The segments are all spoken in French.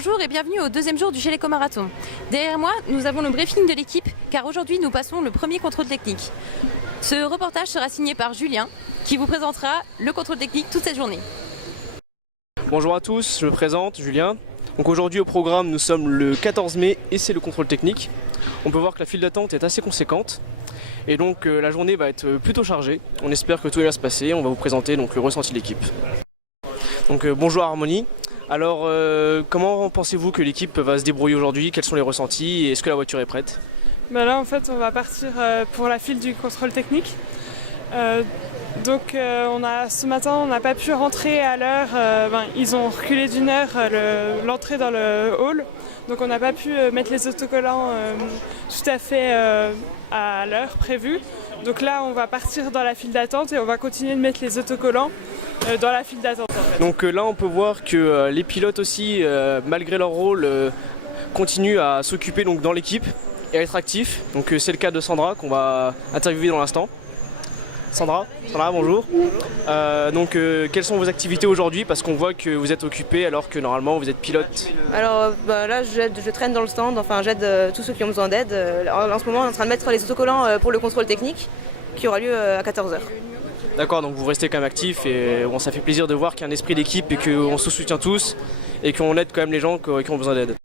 Bonjour et bienvenue au deuxième jour du Géléco Marathon. Derrière moi, nous avons le briefing de l'équipe car aujourd'hui nous passons le premier contrôle technique. Ce reportage sera signé par Julien qui vous présentera le contrôle technique toute cette journée. Bonjour à tous, je me présente Julien. Donc aujourd'hui au programme nous sommes le 14 mai et c'est le contrôle technique. On peut voir que la file d'attente est assez conséquente et donc la journée va être plutôt chargée. On espère que tout va se passer, on va vous présenter donc le ressenti de l'équipe. Donc bonjour Harmonie. Alors comment pensez-vous que l'équipe va se débrouiller aujourd'hui? Quels sont les ressentis et est-ce que la voiture est prête? Là en fait on va partir pour la file du contrôle technique. Ce matin on n'a pas pu rentrer à l'heure, ils ont reculé d'une heure l'entrée dans le hall. Donc on n'a pas pu mettre les autocollants tout à fait à l'heure prévue. Donc là on va partir dans la file d'attente et on va continuer de mettre les autocollants dans la file d'attente en fait. Donc là on peut voir que les pilotes aussi, malgré leur rôle, continuent à s'occuper donc dans l'équipe et à être actifs. Donc c'est le cas de Sandra qu'on va interviewer dans l'instant. Sandra, bonjour. Quelles sont vos activités aujourd'hui? Parce qu'on voit que vous êtes occupé alors que normalement vous êtes pilote. Alors là je traîne dans le stand, j'aide tous ceux qui ont besoin d'aide. En ce moment on est en train de mettre les autocollants pour le contrôle technique qui aura lieu à 14h. D'accord, donc vous restez quand même actif et ça fait plaisir de voir qu'il y a un esprit d'équipe et qu'on se soutient tous et qu'on aide quand même les gens qui ont besoin d'aide.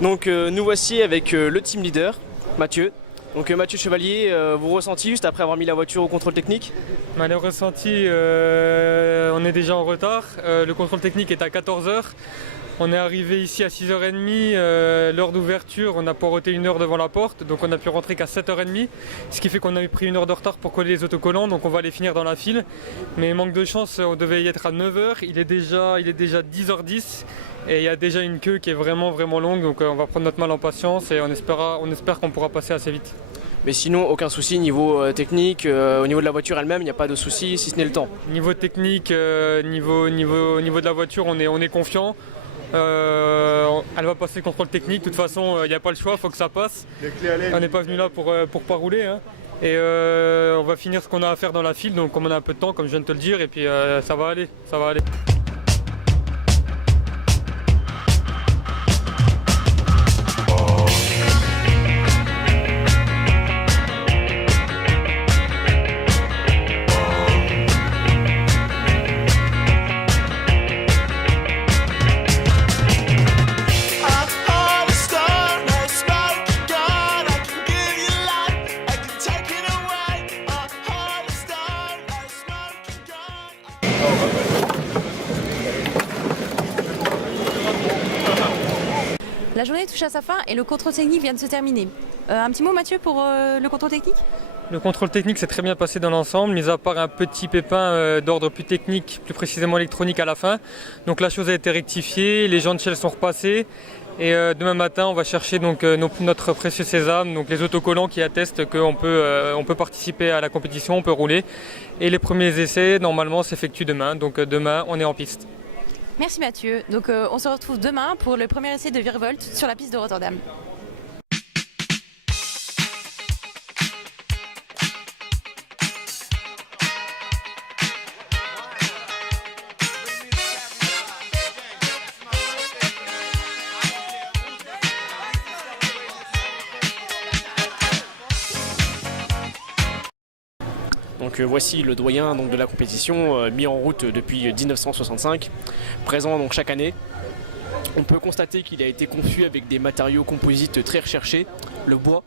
Donc nous voici avec le team leader, Mathieu. Donc Mathieu Chevalier, vous ressentez juste après avoir mis la voiture au contrôle technique? Le ressenti, on est déjà en retard. Le contrôle technique est à 14h. On est arrivé ici à 6h30, l'heure d'ouverture, on a poireauté une heure devant la porte, donc on a pu rentrer qu'à 7h30, ce qui fait qu'on a pris une heure de retard pour coller les autocollants, donc on va les finir dans la file. Mais manque de chance, on devait y être à 9h, il est déjà 10h10 et il y a déjà une queue qui est vraiment longue, donc on va prendre notre mal en patience et on espère qu'on pourra passer assez vite. Mais sinon, aucun souci niveau technique, au niveau de la voiture elle-même, il n'y a pas de souci si ce n'est le temps. Niveau technique, niveau de la voiture, on est confiant. Elle va passer le contrôle technique, de toute façon il n'y a pas le choix, il faut que ça passe. On n'est pas venu là pour pas rouler. Et on va finir ce qu'on a à faire dans la file, donc comme on a un peu de temps, comme je viens de te le dire, et puis ça va aller. La journée touche à sa fin et le contrôle technique vient de se terminer. Un petit mot Mathieu pour le contrôle technique? Le contrôle technique s'est très bien passé dans l'ensemble, mis à part un petit pépin d'ordre plus technique, plus précisément électronique à la fin. Donc la chose a été rectifiée, les jantes Shell sont repassées et demain matin on va chercher donc notre précieux sésame, donc les autocollants qui attestent qu'on peut participer à la compétition, on peut rouler. Et les premiers essais normalement s'effectuent demain, donc demain on est en piste. Merci Mathieu. Donc on se retrouve demain pour le premier essai de Virevolt sur la piste de Rotterdam. Donc voici le doyen de la compétition mis en route depuis 1965, présent donc chaque année. On peut constater qu'il a été conçu avec des matériaux composites très recherchés, le bois,